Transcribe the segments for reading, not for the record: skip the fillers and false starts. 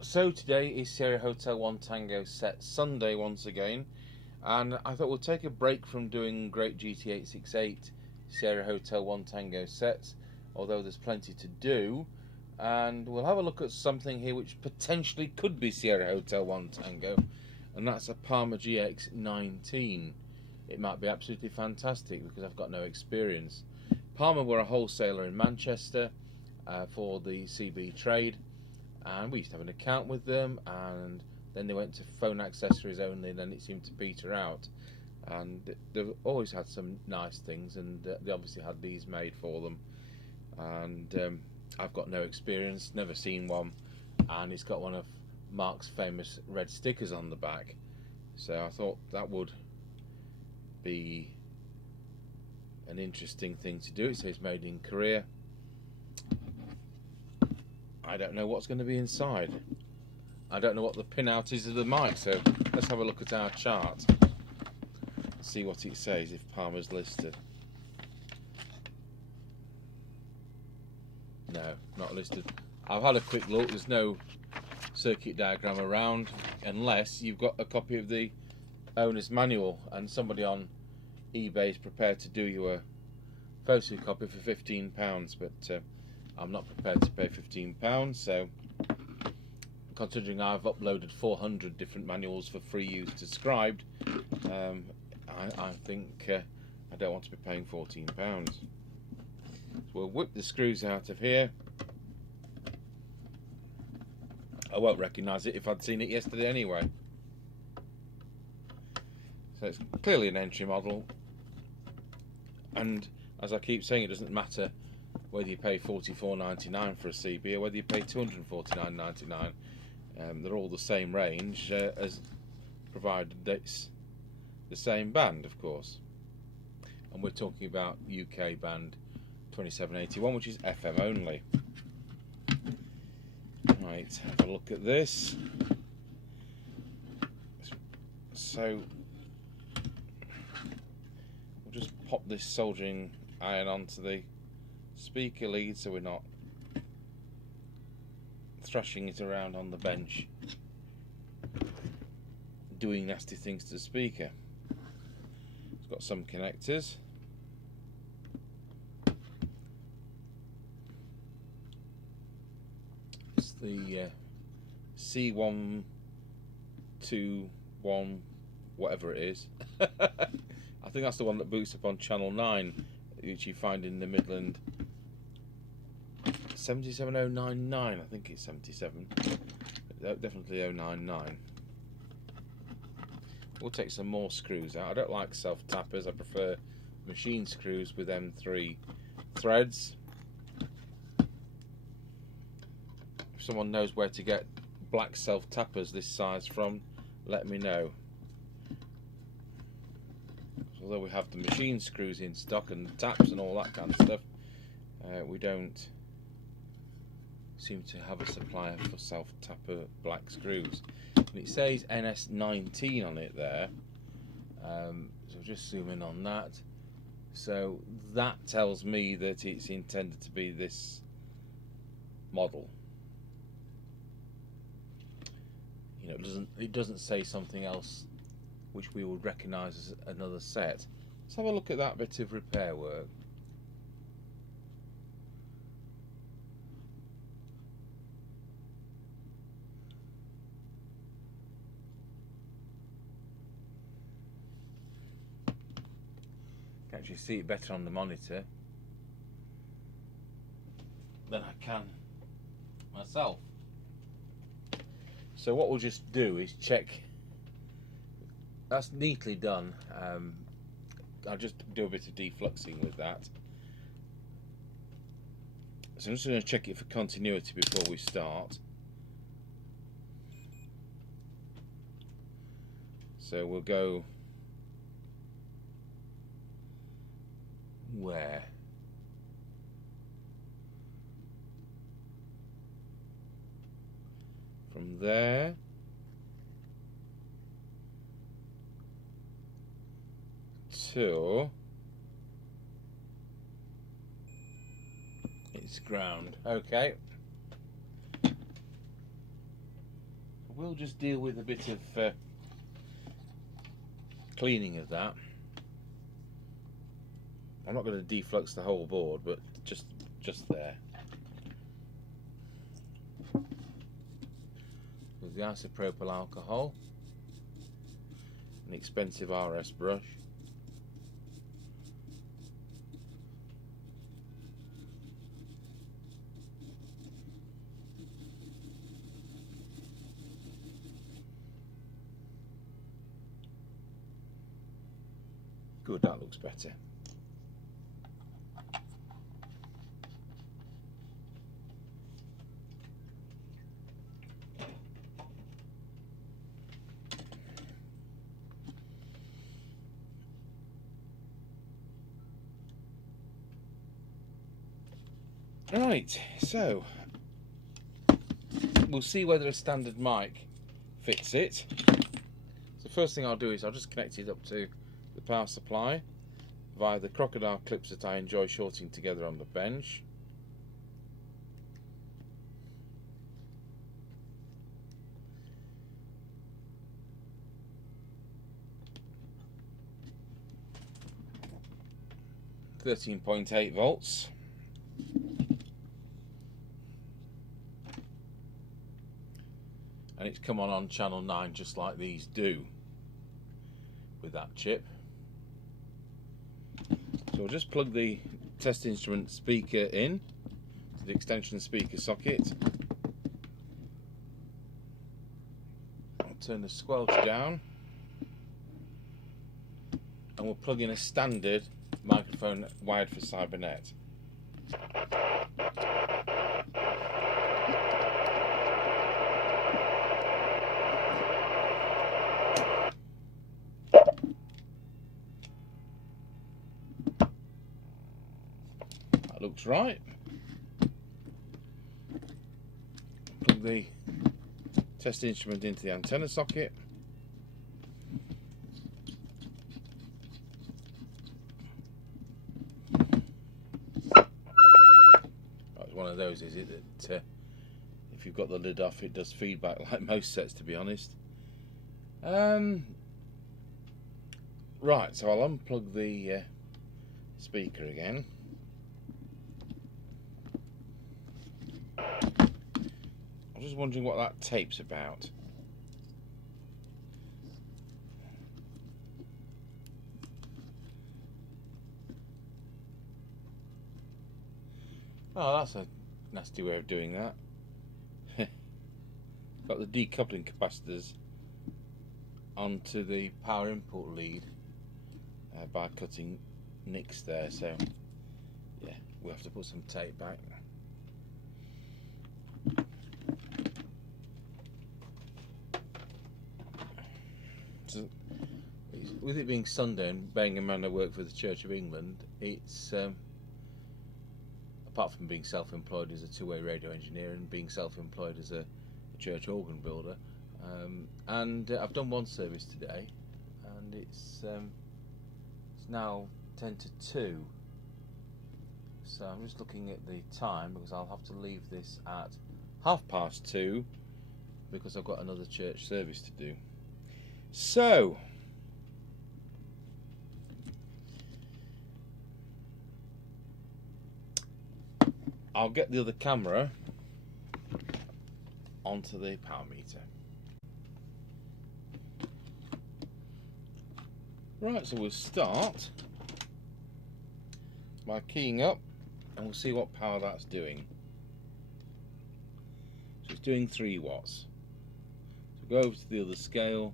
So today is Sierra Hotel One Tango set Sunday once again, and I thought we'll take a break from doing great GT868 Sierra Hotel One Tango sets, although there's plenty to do, and we'll have a look at something here which potentially could be Sierra Hotel One Tango, and that's a Pama GX19. It might be absolutely fantastic because I've got no experience. Pama were a wholesaler in Manchester for the CB trade, and we used to have an account with them, and then they went to phone accessories only, and then it seemed to peter out. And they've always had some nice things, and they obviously had these made for them. And I've got no experience, never seen one, and it's got one of Mark's famous red stickers on the back, so I thought that would be an interesting thing to do. It says made in Korea. I don't know what's going to be inside. I don't know what the pinout is of the mic, so let's have a look at our chart, see what it says if Palmer's listed. No, not listed. I've had a quick look, there's no circuit diagram around, unless you've got a copy of the owner's manual and somebody on eBay is prepared to do you a photocopy for £15, but I'm not prepared to pay £15, so considering I've uploaded 400 different manuals for free use described, I think I don't want to be paying £14. So we'll whip the screws out of here. I won't recognise it if I'd seen it yesterday anyway. So it's clearly an entry model, and as I keep saying, it doesn't matter whether you pay £44.99 for a CB or whether you pay £249.99. They're all the same range, as provided it's the same band, of course. And we're talking about UK band 2781, which is FM only. Right, have a look at this. So we'll just pop this soldering iron onto the speaker lead so we're not thrashing it around on the bench doing nasty things to the speaker. It's got some connectors. It's the C121 whatever it is. I think that's the one that boots up on channel 9, which you find in the Midland 77099. I think it's 77, definitely 099. We'll take some more screws out. I don't like self tappers, I prefer machine screws with M3 threads. If someone knows where to get black self tappers this size from, let me know. Although we have the machine screws in stock and taps and all that kind of stuff, we don't seem to have a supplier for self-tapper black screws. And it says NS19 on it there, so just zoom in on that. So that tells me that it's intended to be this model. You know, it doesn't say something else which we would recognise as another set. Let's have a look at that bit of repair work. Can actually see it better on the monitor than I can myself. So what we'll just do is check. That's neatly done. I'll just do a bit of defluxing with that. So I'm just going to check it for continuity before we start. So we'll go where? From there to its ground. Okay. will just deal with a bit of cleaning of that. I'm not going to deflux the whole board, but just there. With the isopropyl alcohol, an expensive RS brush. Good, that looks better. Right, so we'll see whether a standard mic fits it. So first thing I'll do is I'll just connect it up to the power supply via the crocodile clips that I enjoy shorting together on the bench. .8 volts. And it's come on channel 9 just like these do with that chip. So we'll just plug the test instrument speaker in to the extension speaker socket. I'll turn the squelch down and we'll plug in a standard microphone wired for Cybernet. That looks right. Plug the test instrument into the antenna socket. It's one of those, is it, that if you've got the lid off it does feedback like most sets, to be honest. Right, so I'll unplug the speaker again. I'm just wondering what that tape's about. Oh, that's a nasty way of doing that. Got the decoupling capacitors onto the power input lead by cutting nicks there, so yeah, we'll have to put some tape back. So, with it being Sunday and bearing in mind I work for the Church of England, it's apart from being self-employed as a two-way radio engineer and being self-employed as a church organ builder, and I've done one service today, and it's now 10 to 2, so I'm just looking at the time because I'll have to leave this at 2:30 because I've got another church service to do. So I'll get the other camera onto the power meter. Right, so we'll start by keying up and we'll see what power that's doing. So it's doing 3 watts. So go over to the other scale.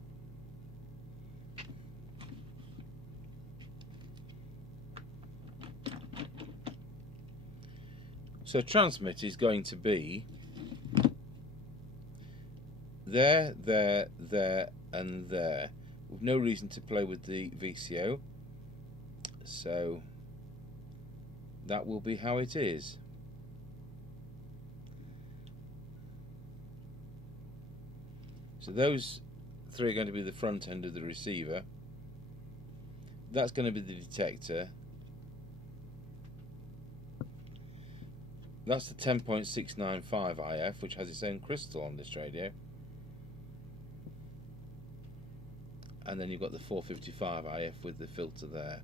So transmit is going to be there, there, there and there, with no reason to play with the VCO, so that will be how it is. So those 3 are going to be the front end of the receiver, that's going to be the detector, that's the 10.695 IF, which has its own crystal on this radio. and then you've got the 455 IF with the filter there.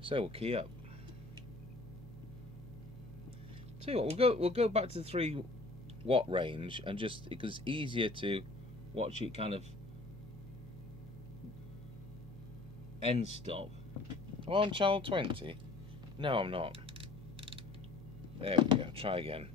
So we'll key up. Tell you what, we'll go back to the 3-watt range, and just because it's easier to watch it kind of end stop. Am I on channel 20? No, I'm not. There we go. Try again.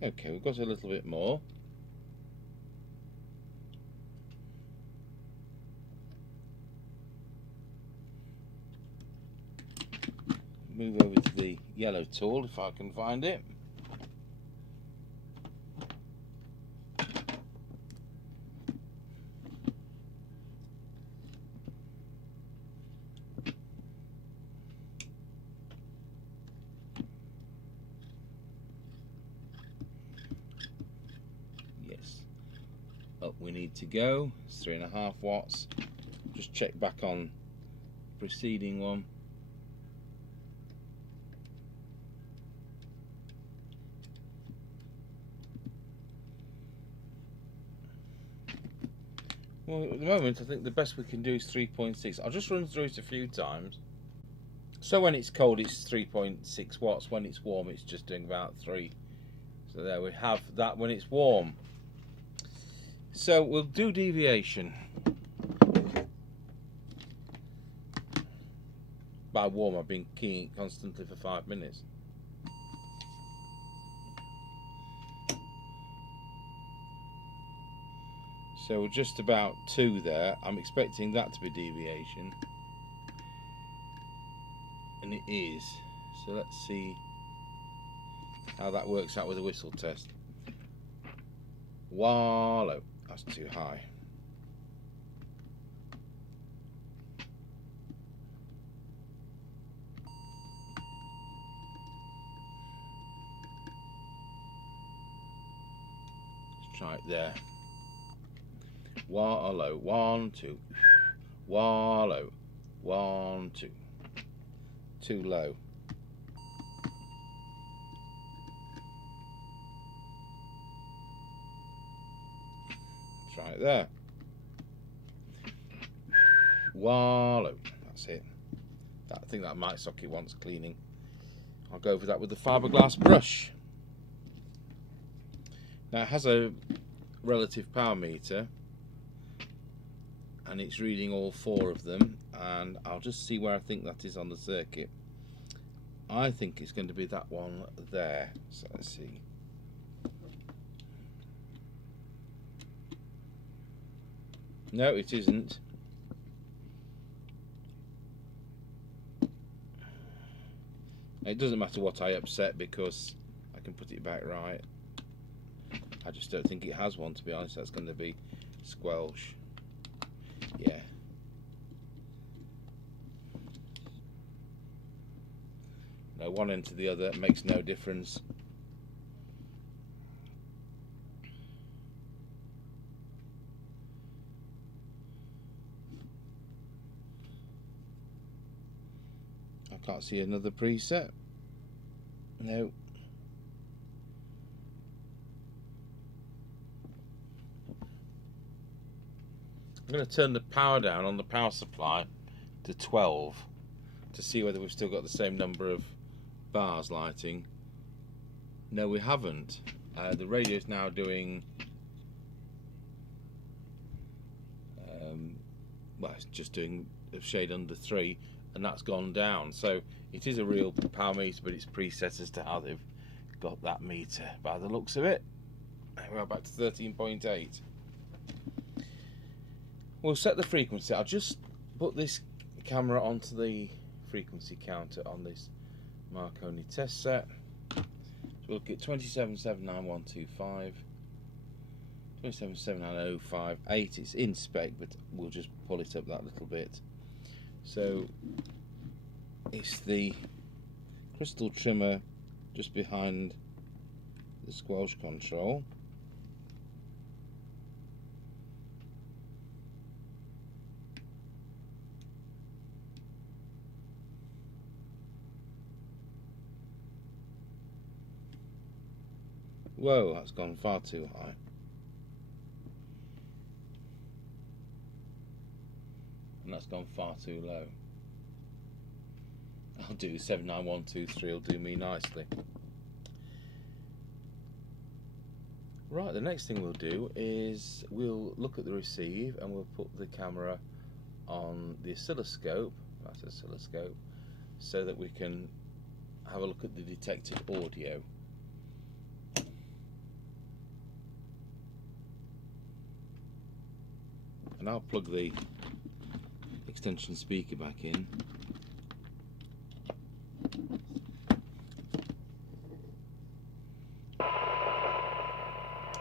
Okay, we've got a little bit more. Move over to the yellow tool if I can find it. Yes, up we need to go. It's 3.5 watts. Just check back on preceding one. Well, at the moment I think the best we can do is 3.6. I'll just run through it a few times. So when it's cold it's 3.6 watts, when it's warm it's just doing about 3. So there we have that when it's warm. So we'll do deviation. By warm I've been keying it constantly for 5 minutes. So we're just about 2 there. I'm expecting that to be deviation. And it is. So let's see how that works out with a whistle test. Wallow. That's too high. Let's try it there. Wallow. 1, 2. Wallow. 1, 2. Too low. Try it there. Wallow. That's it. I think that mic socket wants cleaning. I'll go over that with the fiberglass brush. Now it has a relative power meter, and it's reading all 4 of them, and I'll just see where I think that is on the circuit. I think it's going to be that one there. So let's see. No, it isn't. It doesn't matter what I upset because I can put it back right. I just don't think it has one, to be honest. That's going to be squelch. Yeah. No, one end to the other makes no difference. I can't see another preset. No. I'm going to turn the power down on the power supply to 12 to see whether we've still got the same number of bars lighting. No, we haven't. The radio is now doing well, it's just doing a shade under 3, and that's gone down. So it is a real power meter, but it's preset as to how they've got that meter by the looks of it. We're back to 13.8. We'll set the frequency. I'll just put this camera onto the frequency counter on this Marconi test set. So we'll look at 27.79125, 27.79058. It's in spec, but we'll just pull it up that little bit. So It's the crystal trimmer just behind the squelch control. Whoa, that's gone far too high. And that's gone far too low. I'll do 79123, will do me nicely. Right, the next thing we'll do is we'll look at the receive and we'll put the camera on the oscilloscope, that's oscilloscope, so that we can have a look at the detected audio. And I'll plug the extension speaker back in.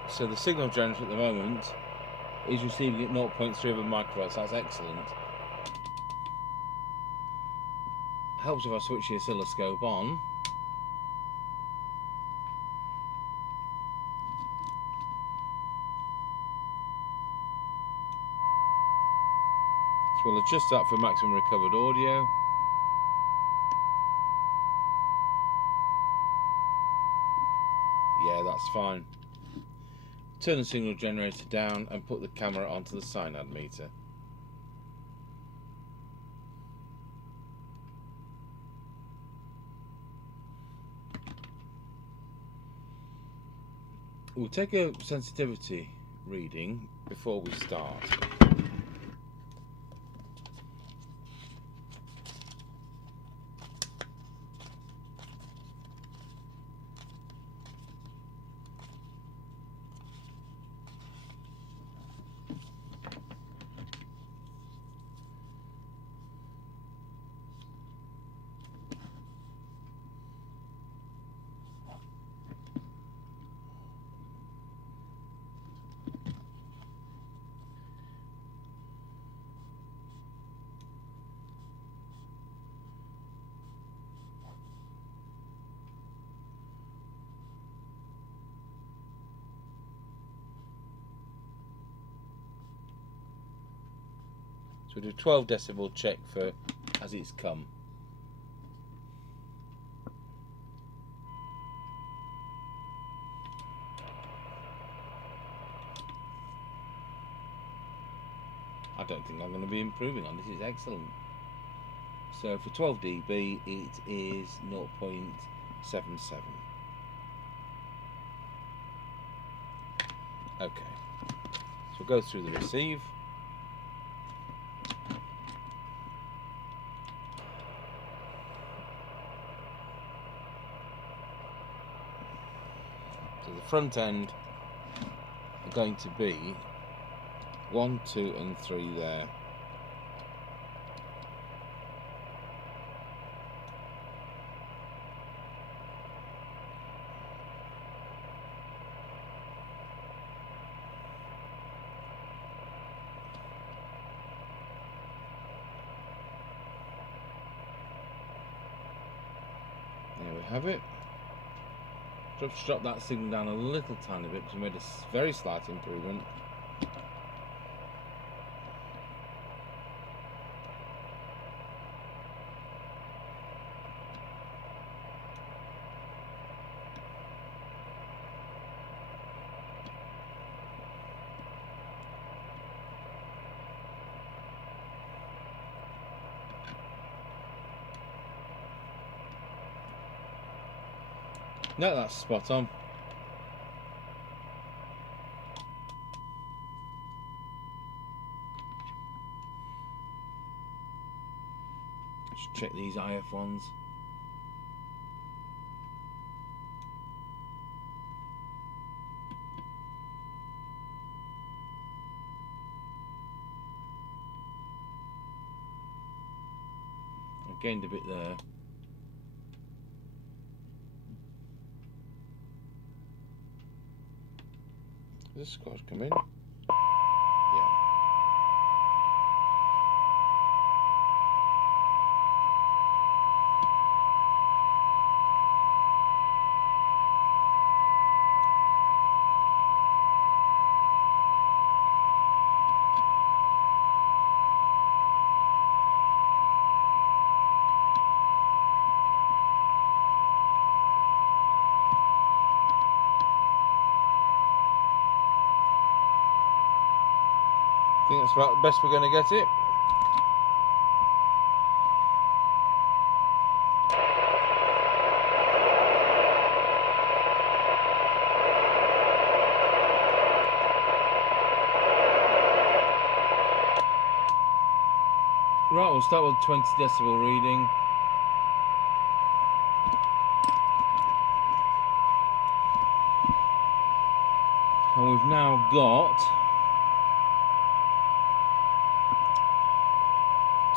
So the signal generator at the moment is receiving at 0.3 of a microwatt, so that's excellent. Helps if I switch the oscilloscope on. So we'll adjust that for maximum recovered audio. Yeah, that's fine. Turn the signal generator down and put the camera onto the cyanide meter. We'll take a sensitivity reading before we start. So we'll do 12 decibel check for as it's come. I don't think I'm going to be improving on this, it's excellent. So for 12 dB it is 0.77. Okay, so we'll go through the receive. So the front end are going to be 1, 2 and 3 there. There we have it. Just drop that signal down a little tiny bit because we made a very slight improvement. No, that's spot on. Just check these IF ones. I've gained a bit there. Does the squash come in? Yeah. think that's about the best we're going to get it. Right, we'll start with 20 decibel reading. And we've now got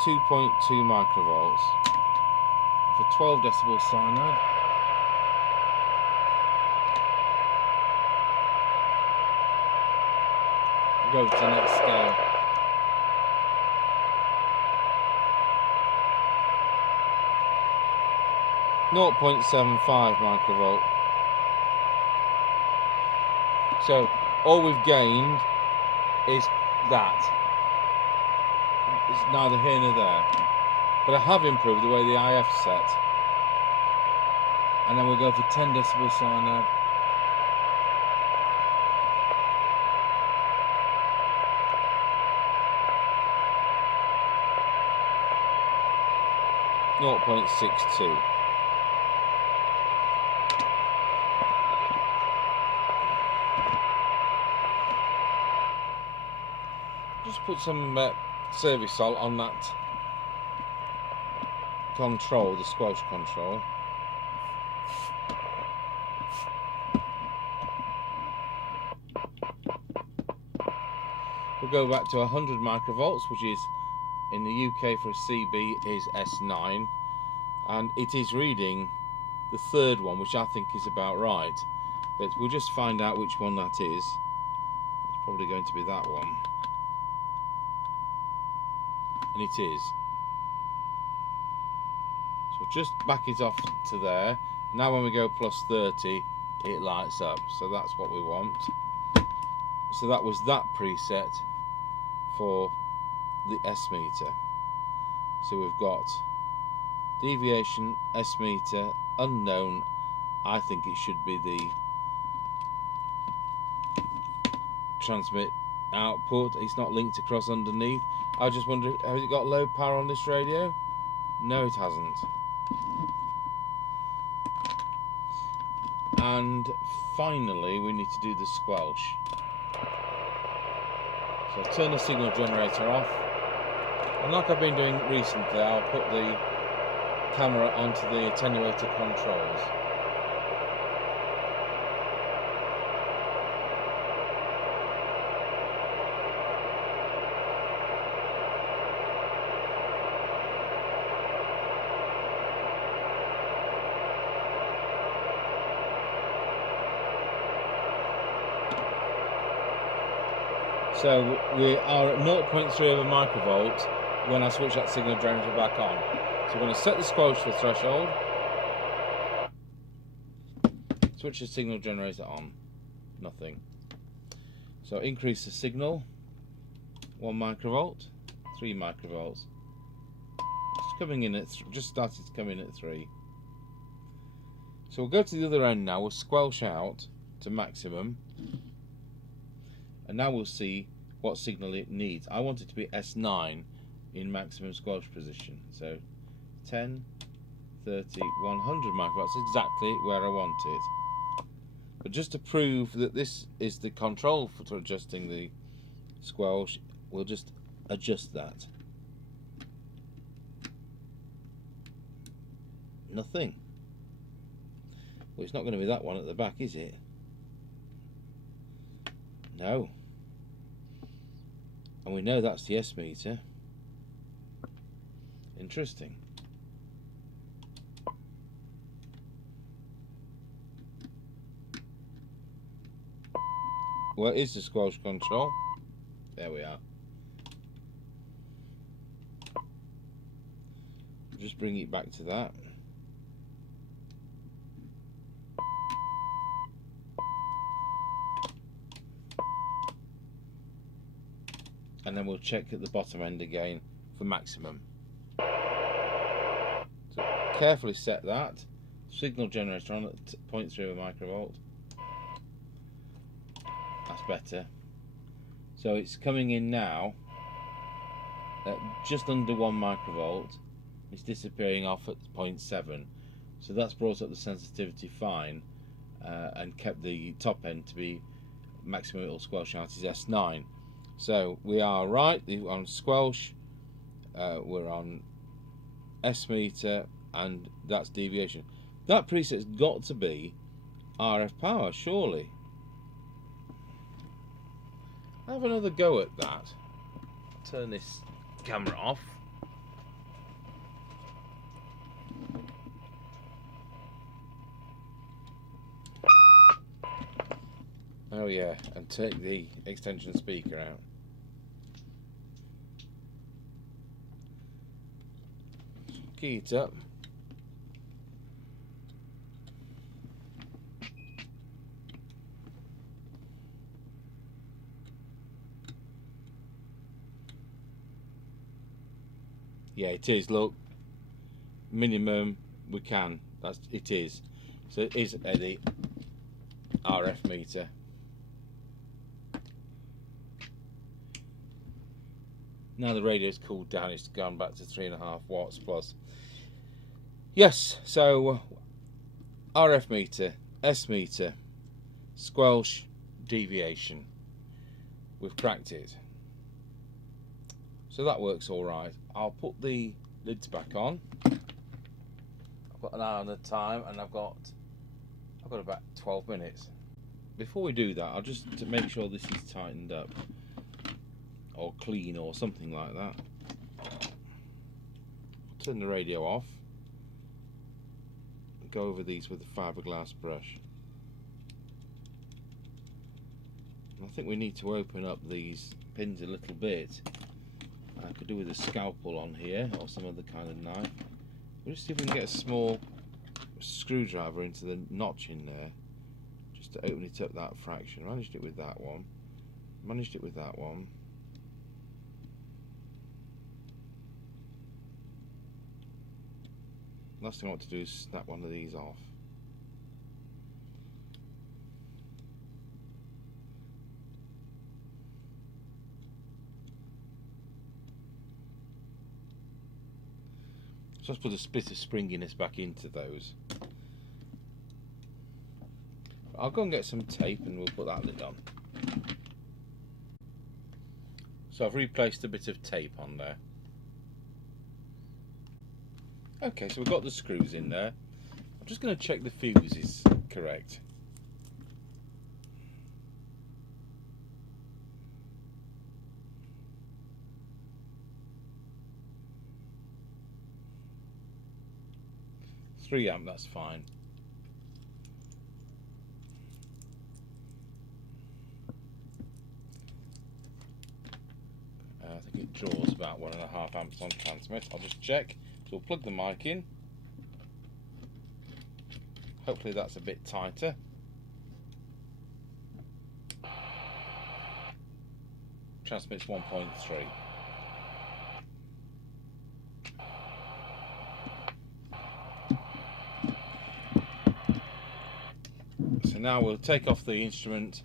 2.2 microvolts for 12 decibel cyanide. We'll go to the next scale. .75 microvolt. So all we've gained is that. It's neither here nor there. But I have improved the way the IF's set. And then we'll go for 10 decibel cyanide. .62. Just put some service salt on that control, the squelch control. We'll go back to 100 microvolts, which is in the UK for a CB is S9, and it is reading the third one, which I think is about right, but we'll just find out which one that is. It's probably going to be that one, and it is. So just back it off to there. Now when we go plus 30, it lights up, so that's what we want. So that was that preset for the S meter. So we've got deviation, S meter, unknown. I think it should be the transmit output. It's not linked across underneath. I just wonder, has it got low power on this radio? No, it hasn't. And finally we need to do the squelch. So I'll turn the signal generator off, and like I've been doing recently, I'll put the camera onto the attenuator controls. So we are at 0.3 of a microvolt when I switch that signal generator back on. So we're going to set the squelch to threshold, switch the signal generator on, nothing. So increase the signal, 1 microvolt, 3 microvolts. It's coming in at, just started to come in at 3. So we'll go to the other end now, we'll squelch out to maximum. And now we'll see what signal it needs. I want it to be S9 in maximum squelch position. So 10, 30, 100 microvolts, exactly where I want it. But just to prove that this is the control for adjusting the squelch, we'll just adjust that. Nothing. Well, it's not going to be that one at the back, is it? No. And we know that's the S meter. Interesting. Where is the squelch control? There we are. Just bring it back to that. And then we'll check at the bottom end again for maximum. So carefully set that. Signal generator on at 0.3 of a microvolt. That's better. So it's coming in now just under 1 microvolt. It's disappearing off at 0.7, so that's brought up the sensitivity fine and kept the top end to be maximum it'll squelch out is S9. So we are right on squelch, we're on S meter, and that's deviation. That preset's got to be RF power, surely. Have another go at that. Turn this camera off. Oh yeah, and take the extension speaker out. Key it up. Yeah, it is. Look, minimum we can. It is. So it is the RF meter. Now the radio's cooled down, it's gone back to 3.5 watts plus. Yes, so RF meter, S meter, squelch, deviation. We've cracked it. So that works all right. I'll put the lids back on. I've got an eye on the time, and I've got about 12 minutes. Before we do that, I'll just to make sure this is tightened up or clean or something like that. Turn the radio off. Go over these with a fiberglass brush. I think we need to open up these pins a little bit. I could do with a scalpel on here or some other kind of knife. We'll just see if we can get a small screwdriver into the notch in there, just to open it up that fraction. Managed it with that one. Managed it with that one. Last thing I want to do is snap one of these off. So let's put a bit of springiness back into those. I'll go and get some tape and we'll put that lid on. So I've replaced a bit of tape on there. Okay, so we've got the screws in there. I'm just going to check the fuse is correct. Three amp, that's fine. I think it draws about 1.5 amps on transmit. I'll just check. So we'll plug the mic in. Hopefully that's a bit tighter. Transmits 1.3. So now we'll take off the instrument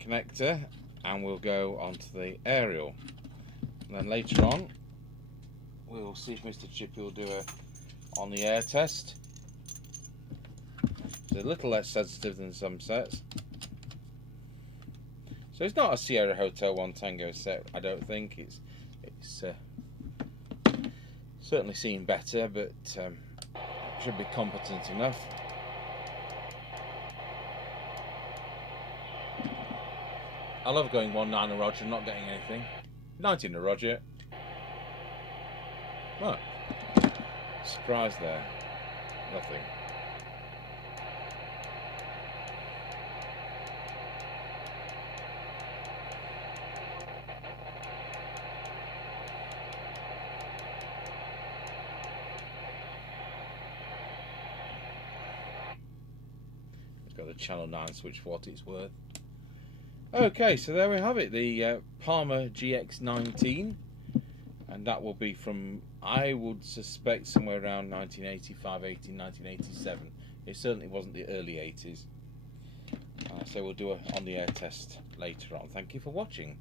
connector and we'll go onto the aerial. And then later on we'll see if Mr. Chippy will do a on the air test. It's a little less sensitive than some sets. So it's not a Sierra Hotel One Tango set, I don't think. It's certainly seen better, but should be competent enough. I love going 1.9 a Roger and not getting anything. 19 a Roger. What? Surprise there. Nothing. It's got the channel 9 switch for what it's worth. Okay, so there we have it, the Pama GX19, and that will be from, I would suspect, somewhere around 1985, 18, 1987. It certainly wasn't the early 80s. So we'll do a on the air test later on. Thank you for watching.